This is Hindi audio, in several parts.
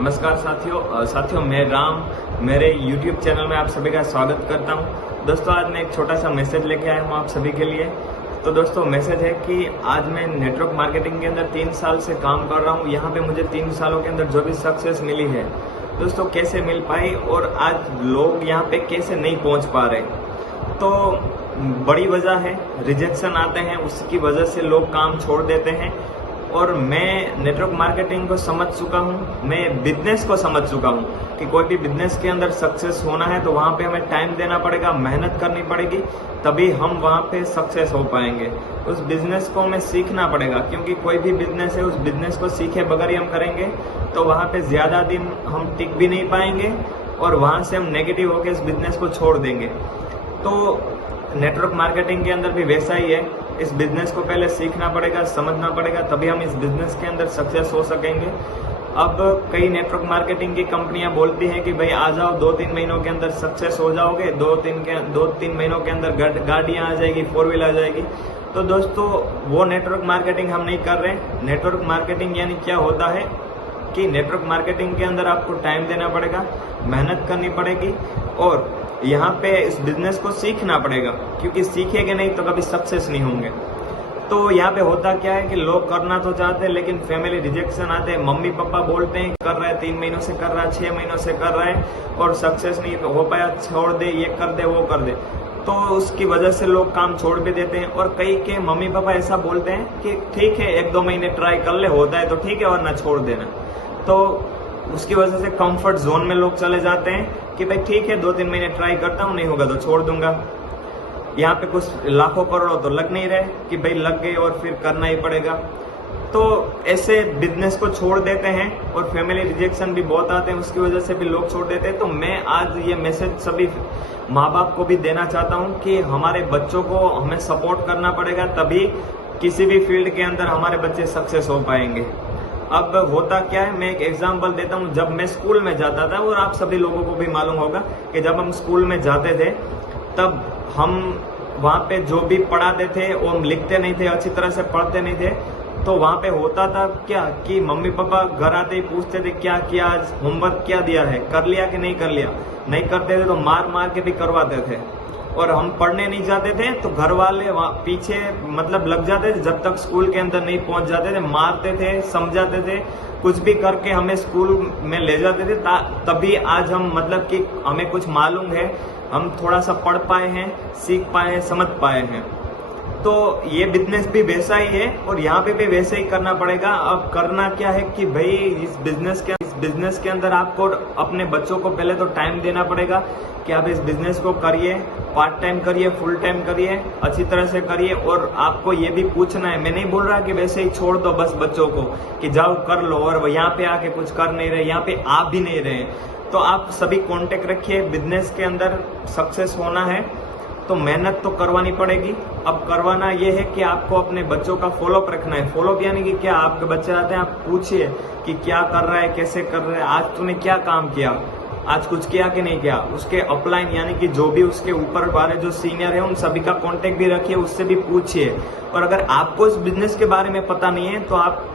नमस्कार साथियों मैं राम मेरे YouTube चैनल में आप सभी का स्वागत करता हूं। दोस्तों आज मैं एक छोटा सा मैसेज लेके आया हूं आप सभी के लिए। तो दोस्तों मैसेज है कि आज मैं नेटवर्क मार्केटिंग के अंदर 3 साल से काम कर रहा हूं। यहां पे मुझे 3 सालों के अंदर जो भी सक्सेस मिली है दोस्तों कैसे मिल पाई और आज लोग यहां पे कैसे नहीं पहुंच पा रहे। तो बड़ी वजह है रिजेक्शन आते हैं, उसकी वजह से लोग काम छोड़ देते हैं। और मैं नेटवर्क मार्केटिंग को समझ चुका हूँ, मैं बिजनेस को समझ चुका हूँ कि कोई भी बिजनेस के अंदर सक्सेस होना है तो वहाँ पे हमें टाइम देना पड़ेगा, मेहनत करनी पड़ेगी, तभी हम वहाँ पे सक्सेस हो पाएंगे। उस बिजनेस को हमें सीखना पड़ेगा, क्योंकि कोई भी बिजनेस है उस बिजनेस को सीखे बगैर ही हम करेंगे तो वहाँ पे ज्यादा दिन हम टिक भी नहीं पाएंगे और वहाँ से हम नेगेटिव होकर इस बिजनेस को छोड़ देंगे। तो नेटवर्क मार्केटिंग के अंदर भी वैसा ही है, इस बिजनेस को पहले सीखना पड़ेगा, समझना पड़ेगा, तभी हम इस बिजनेस के अंदर सक्सेस हो सकेंगे। अब कई नेटवर्क मार्केटिंग की कंपनियां बोलती हैं कि भाई आ जाओ 2-3 महीनों के अंदर सक्सेस हो जाओगे, 2-3 महीनों के अंदर गाड़ियां आ जाएगी, 4 व्हील आ जाएगी। तो दोस्तों वो नेटवर्क मार्केटिंग हम नहीं कर रहे। नेटवर्क मार्केटिंग यानी क्या होता है कि नेटवर्क मार्केटिंग के अंदर आपको टाइम देना पड़ेगा, मेहनत करनी पड़ेगी और यहाँ पे इस बिजनेस को सीखना पड़ेगा, क्योंकि सीखेंगे नहीं तो कभी सक्सेस नहीं होंगे। तो यहाँ पे होता क्या है कि लोग करना तो चाहते हैं लेकिन फैमिली रिजेक्शन आते हैं। मम्मी पापा बोलते हैं कर रहा है, 3 महीनों से कर रहा है, 6 महीनों से कर रहा है और सक्सेस नहीं हो पाया, छोड़ दे, ये कर दे, वो कर दे। तो उसकी वजह से लोग काम छोड़ भी देते हैं। और कई के मम्मी पापा ऐसा बोलते हैं कि ठीक है 1-2 महीने ट्राई कर ले, होता है तो ठीक है वरना छोड़ देना। तो उसकी वजह से कंफर्ट जोन में लोग चले जाते हैं कि भाई ठीक है 2-3 महीने ट्राई करता हूँ, नहीं होगा तो छोड़ दूंगा। यहाँ पे कुछ लाखों करोड़ों तो लग नहीं रहे कि भाई लग गए और फिर करना ही पड़ेगा। तो ऐसे बिजनेस को छोड़ देते हैं और फैमिली रिजेक्शन भी बहुत आते हैं, उसकी वजह से भी लोग छोड़ देते हैं। तो मैं आज ये मैसेज सभी माँ बाप को भी देना चाहता हूँ कि हमारे बच्चों को हमें सपोर्ट करना पड़ेगा, तभी किसी भी फील्ड के अंदर हमारे बच्चे सक्सेस हो पाएंगे। अब होता क्या है, मैं एक एग्जांपल देता हूँ। जब मैं स्कूल में जाता था, और आप सभी लोगों को भी मालूम होगा कि जब हम स्कूल में जाते थे तब हम वहाँ पे जो भी पढ़ाते थे वो हम लिखते नहीं थे, अच्छी तरह से पढ़ते नहीं थे। तो वहाँ पे होता था क्या कि मम्मी पापा घर आते ही पूछते थे क्या किया आज, होमवर्क क्या दिया है, कर लिया कि नहीं कर लिया। नहीं करते थे तो मार मार के भी करवाते थे। और हम पढ़ने नहीं जाते थे तो घर वाले पीछे मतलब लग जाते थे, जब तक स्कूल के अंदर नहीं पहुंच जाते थे, मारते थे, समझाते थे, कुछ भी करके हमें स्कूल में ले जाते थे। तभी आज हम मतलब कि हमें कुछ मालूम है, हम थोड़ा सा पढ़ पाए हैं, सीख पाए हैं, समझ पाए हैं। तो ये बिजनेस भी वैसा ही है और यहाँ पे भी वैसे ही करना पड़ेगा। अब करना क्या है कि भाई इस बिजनेस के अंदर आपको अपने बच्चों को पहले तो टाइम देना पड़ेगा कि आप इस बिजनेस को करिए, पार्ट टाइम करिए, फुल टाइम करिए, अच्छी तरह से करिए। और आपको ये भी पूछना है, मैं नहीं बोल रहा कि वैसे ही छोड़ दो बस बच्चों को कि जाओ कर लो और यहाँ पे आके कुछ कर नहीं रहे, यहाँ पे आ भी नहीं रहे। तो आप सभी कॉन्टेक्ट रखिए। बिजनेस के अंदर सक्सेस होना है तो मेहनत तो करवानी पड़ेगी। अब करवाना ये है कि आपको अपने बच्चों का फॉलोअप रखना है। फॉलोअप यानी कि क्या, आपके बच्चे आते हैं, आप पूछिए कि क्या कर रहा है, कैसे कर रहा है, आज तूने क्या काम किया, आज कुछ किया कि नहीं किया। उसके अपलाइन यानी कि जो भी उसके ऊपर वाले जो सीनियर है उन सभी का कांटेक्ट भी रखिए, उससे भी पूछिए। और अगर आपको इस बिजनेस के बारे में पता नहीं है तो आप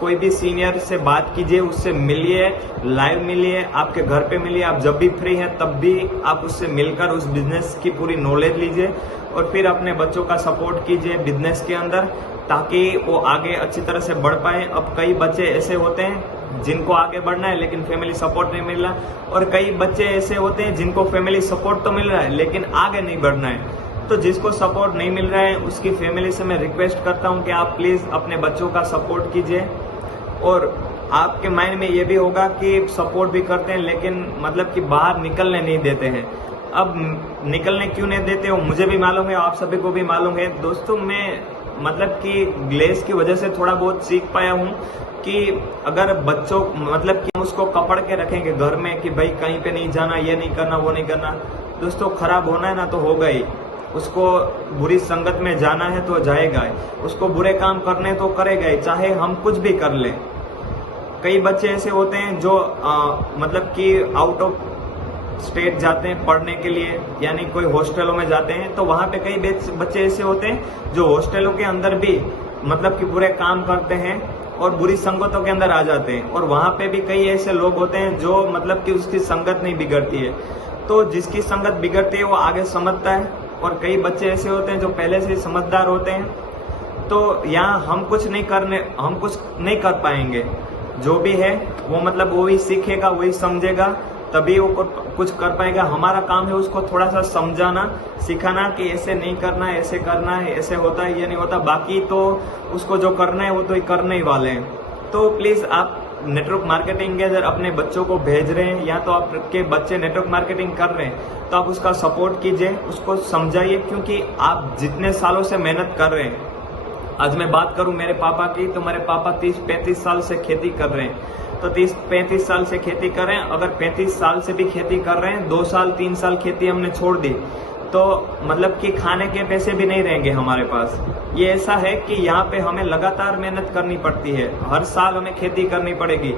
कोई भी सीनियर से बात कीजिए, उससे मिलिए, लाइव मिलिए, आपके घर पे मिलिए। आप जब भी फ्री हैं तब भी आप उससे मिलकर उस बिजनेस की पूरी नॉलेज लीजिए और फिर अपने बच्चों का सपोर्ट कीजिए बिजनेस के अंदर, ताकि वो आगे अच्छी तरह से बढ़ पाए। अब कई बच्चे ऐसे होते हैं जिनको आगे बढ़ना है लेकिन फैमिली सपोर्ट नहीं मिल रहा, और कई बच्चे ऐसे होते हैं जिनको फैमिली सपोर्ट तो मिल रहा है लेकिन आगे नहीं बढ़ना है। तो जिसको सपोर्ट नहीं मिल रहा है उसकी फैमिली से मैं रिक्वेस्ट करता हूं कि आप प्लीज अपने बच्चों का सपोर्ट कीजिए। और आपके माइंड में ये भी होगा कि सपोर्ट भी करते हैं लेकिन मतलब कि बाहर निकलने नहीं देते हैं। अब निकलने क्यों नहीं देते हो मुझे भी मालूम है, आप सभी को भी मालूम है। दोस्तों मैं मतलब कि ग्लेस की वजह से थोड़ा बहुत सीख पाया हूँ कि अगर बच्चों मतलब कि उसको कपड़ के रखेंगे घर में कि भाई कहीं पे नहीं जाना, ये नहीं करना, वो नहीं करना, दोस्तों खराब होना है ना तो होगा ही। उसको बुरी संगत में जाना है तो जाएगा ही, उसको बुरे काम करने तो करेगा ही, चाहे हम कुछ भी कर लें। कई बच्चे ऐसे होते हैं जो मतलब कि आउट ऑफ स्टेट जाते हैं पढ़ने के लिए, यानी कोई हॉस्टलों में जाते हैं। तो वहां पे कई बच्चे ऐसे होते हैं जो हॉस्टलों के अंदर भी मतलब कि बुरे काम करते हैं और बुरी संगतों के अंदर आ जाते हैं। और वहां पे भी कई ऐसे लोग होते हैं जो मतलब कि उसकी संगत नहीं बिगड़ती है, तो जिसकी संगत बिगड़ती है वो आगे समझता है। और कई बच्चे ऐसे होते हैं जो पहले से समझदार होते हैं, तो यहाँ हम कुछ नहीं कर पाएंगे। जो भी है वो मतलब वो ही सीखेगा, वही समझेगा, तभी वो कुछ कर पाएगा। हमारा काम है उसको थोड़ा सा समझाना, सिखाना कि ऐसे नहीं करना है, ऐसे करना है, ऐसे होता है, ये नहीं होता। बाकी तो उसको जो करना है वो तो करने ही वाले हैं। तो प्लीज आप नेटवर्क मार्केटिंग के अंदर अपने बच्चों को भेज रहे हैं या तो आपके बच्चे नेटवर्क मार्केटिंग कर रहे हैं, तो आप उसका सपोर्ट कीजिए, उसको समझाइए। क्योंकि आप जितने सालों से मेहनत कर रहे हैं, आज मैं बात करूं मेरे पापा की, तो मेरे पापा 30-35 साल से खेती कर रहे हैं। तो 30-35 साल से खेती कर रहे हैं। अगर 35 साल से भी खेती कर रहे हैं, 2 साल 3 साल खेती हमने छोड़ दी, तो मतलब कि खाने के पैसे भी नहीं रहेंगे हमारे पास। ये ऐसा है कि यहाँ पे हमें लगातार मेहनत करनी पड़ती है, हर साल हमें खेती करनी पड़ेगी,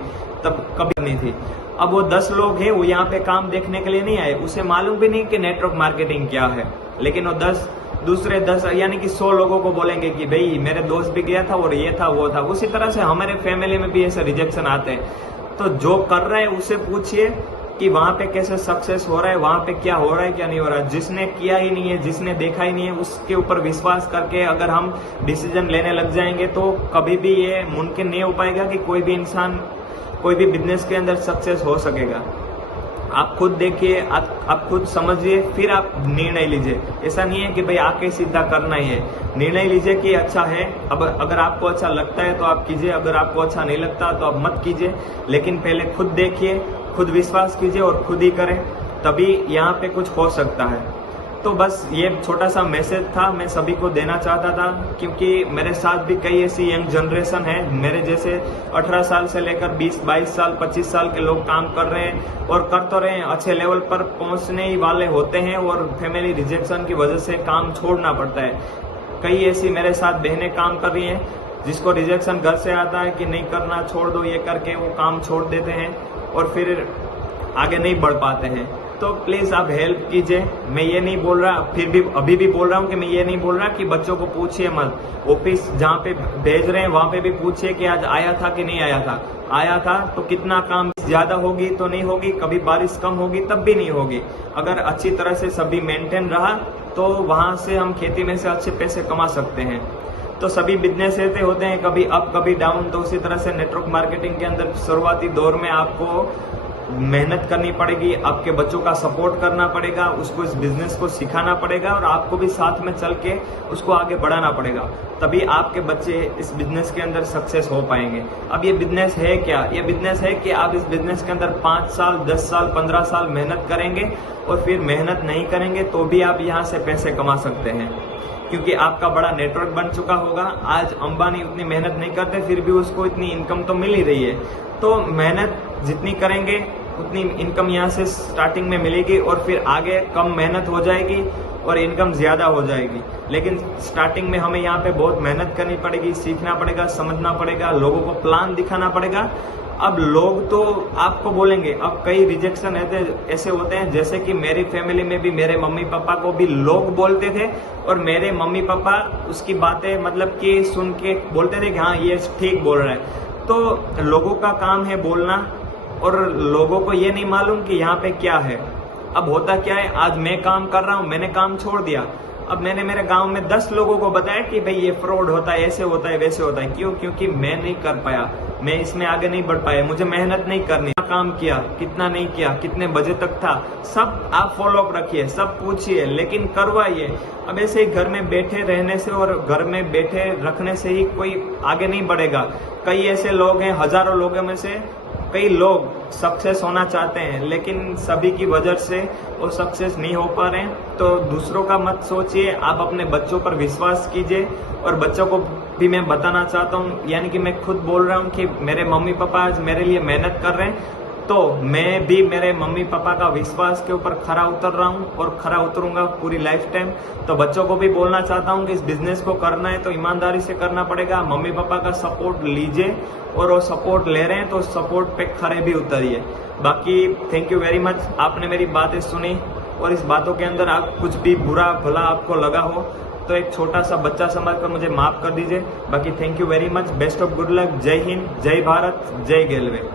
तब कभी नहीं थी। अब वो 10 लोग हैं, वो यहाँ पे काम देखने के लिए नहीं आए, उसे मालूम भी नहीं कि नेटवर्क मार्केटिंग क्या है, लेकिन वो 10 दूसरे 10 यानी कि 100 लोगों को बोलेंगे कि भाई मेरे दोस्त भी गया था और ये था वो था। उसी तरह से हमारे फैमिली में भी ऐसे रिजेक्शन आते हैं। तो जो कर रहे हैं उसे पूछिए कि वहां पे कैसे सक्सेस हो रहा है, वहां पे क्या हो रहा है, क्या नहीं हो रहा है। जिसने किया ही नहीं है, जिसने देखा ही नहीं है, उसके ऊपर विश्वास करके अगर हम डिसीजन लेने लग जाएंगे तो कभी भी ये मुमकिन नहीं हो पाएगा कि कोई भी इंसान कोई भी बिजनेस के अंदर सक्सेस हो सकेगा। आप खुद देखिए, आप खुद समझिए, फिर आप निर्णय लीजिए। ऐसा नहीं है कि भाई आके सीधा करना ही है। निर्णय लीजिए कि अच्छा है, अब अगर आपको अच्छा लगता है तो आप कीजिए, अगर आपको अच्छा नहीं लगता तो आप मत कीजिए। लेकिन पहले खुद देखिए, खुद विश्वास कीजिए और खुद ही करें, तभी यहाँ पे कुछ हो सकता है। तो बस ये छोटा सा मैसेज था, मैं सभी को देना चाहता था, क्योंकि मेरे साथ भी कई ऐसी यंग जनरेशन है, मेरे जैसे 18 साल से लेकर 20-22 साल 25 साल के लोग काम कर रहे हैं और कर तो रहे हैं, अच्छे लेवल पर पहुंचने ही वाले होते हैं और फैमिली रिजेक्शन की वजह से काम छोड़ना पड़ता है। कई ऐसी मेरे साथ बहनें काम कर रही हैं जिसको रिजेक्शन घर से आता है कि नहीं करना, छोड़ दो, ये करके वो काम छोड़ देते हैं और फिर आगे नहीं बढ़ पाते हैं। तो प्लीज आप हेल्प कीजिए। मैं ये नहीं बोल रहा, फिर भी अभी भी बोल रहा हूँ कि मैं ये नहीं बोल रहा कि बच्चों को पूछिए मत। ऑफिस जहाँ पे भेज रहे हैं वहां पे भी पूछिए कि आज आया था कि नहीं आया था। आया था तो कितना काम ज्यादा होगी तो नहीं होगी, कभी बारिश कम होगी तब भी नहीं होगी। अगर अच्छी तरह से सभी मेंटेन रहा तो वहां से हम खेती में से अच्छे पैसे कमा सकते हैं। तो सभी बिजनेस ऐसे होते हैं, कभी अप कभी डाउन। तो उसी तरह से नेटवर्क मार्केटिंग के अंदर शुरुआती दौर में आपको मेहनत करनी पड़ेगी, आपके बच्चों का सपोर्ट करना पड़ेगा, उसको इस बिजनेस को सिखाना पड़ेगा और आपको भी साथ में चल के उसको आगे बढ़ाना पड़ेगा। तभी आपके बच्चे इस बिजनेस के अंदर सक्सेस हो पाएंगे। अब ये बिजनेस है क्या? ये बिजनेस है कि आप इस बिजनेस के अंदर 5 साल 10 साल 15 साल मेहनत करेंगे और फिर मेहनत नहीं करेंगे तो भी आप यहाँ से पैसे कमा सकते हैं, क्योंकि आपका बड़ा नेटवर्क बन चुका होगा। आज अंबानी उतनी मेहनत नहीं करते, फिर भी उसको इतनी इनकम तो मिल ही रही है। तो मेहनत जितनी करेंगे उतनी इनकम यहाँ से स्टार्टिंग में मिलेगी और फिर आगे कम मेहनत हो जाएगी और इनकम ज्यादा हो जाएगी। लेकिन स्टार्टिंग में हमें यहाँ पे बहुत मेहनत करनी पड़ेगी, सीखना पड़ेगा, समझना पड़ेगा, लोगों को प्लान दिखाना पड़ेगा। अब लोग तो आपको बोलेंगे, अब कई रिजेक्शन ऐसे होते हैं, जैसे कि मेरी फैमिली में भी मेरे मम्मी पापा को भी लोग बोलते थे और मेरे मम्मी पापा उसकी बातें मतलब कि सुन के बोलते थे कि हाँ ये ठीक बोल रहा है। तो लोगों का काम है बोलना और लोगों को ये नहीं मालूम कि यहाँ पे क्या है। अब होता क्या है, आज मैं काम कर रहा हूँ, मैंने काम छोड़ दिया, अब मैंने मेरे गांव में 10 लोगों को बताया कि भाई ये फ्रॉड होता है, ऐसे होता है, वैसे होता है। क्यों? क्योंकि मैं नहीं कर पाया, मैं इसमें आगे नहीं बढ़ पाया, मुझे मेहनत नहीं करनी। काम किया, कितना नहीं किया, कितने बजे तक था, सब आप फॉलो अप रखिए, सब पूछिए, लेकिन करवाइए। अब ऐसे ही घर में बैठे रहने से और घर में बैठे रखने से ही कोई आगे नहीं बढ़ेगा। कई ऐसे लोग हैं, हजारों लोगों में से कई लोग सक्सेस होना चाहते हैं, लेकिन सभी की वजह से वो सक्सेस नहीं हो पा रहे हैं। तो दूसरों का मत सोचिए, आप अपने बच्चों पर विश्वास कीजिए। और बच्चों को भी मैं बताना चाहता हूँ, यानी कि मैं खुद बोल रहा हूँ कि मेरे मम्मी पापा आज मेरे लिए मेहनत कर रहे हैं, तो मैं भी मेरे मम्मी पापा का विश्वास के ऊपर खरा उतर रहा हूँ और खरा उतरूंगा पूरी लाइफ टाइम। तो बच्चों को भी बोलना चाहता हूँ कि इस बिजनेस को करना है तो ईमानदारी से करना पड़ेगा। मम्मी पापा का सपोर्ट लीजिए और वो सपोर्ट ले रहे हैं तो सपोर्ट पे खरे भी उतरिए। बाकी थैंक यू वेरी मच, आपने मेरी बातें सुनी और इस बातों के अंदर आप कुछ भी बुरा भला आपको लगा हो तो एक छोटा सा बच्चा समझकर मुझे माफ कर दीजिए। बाकी thank you very much, best of good luck, जय हिंद, जय भारत, जय रेलवे।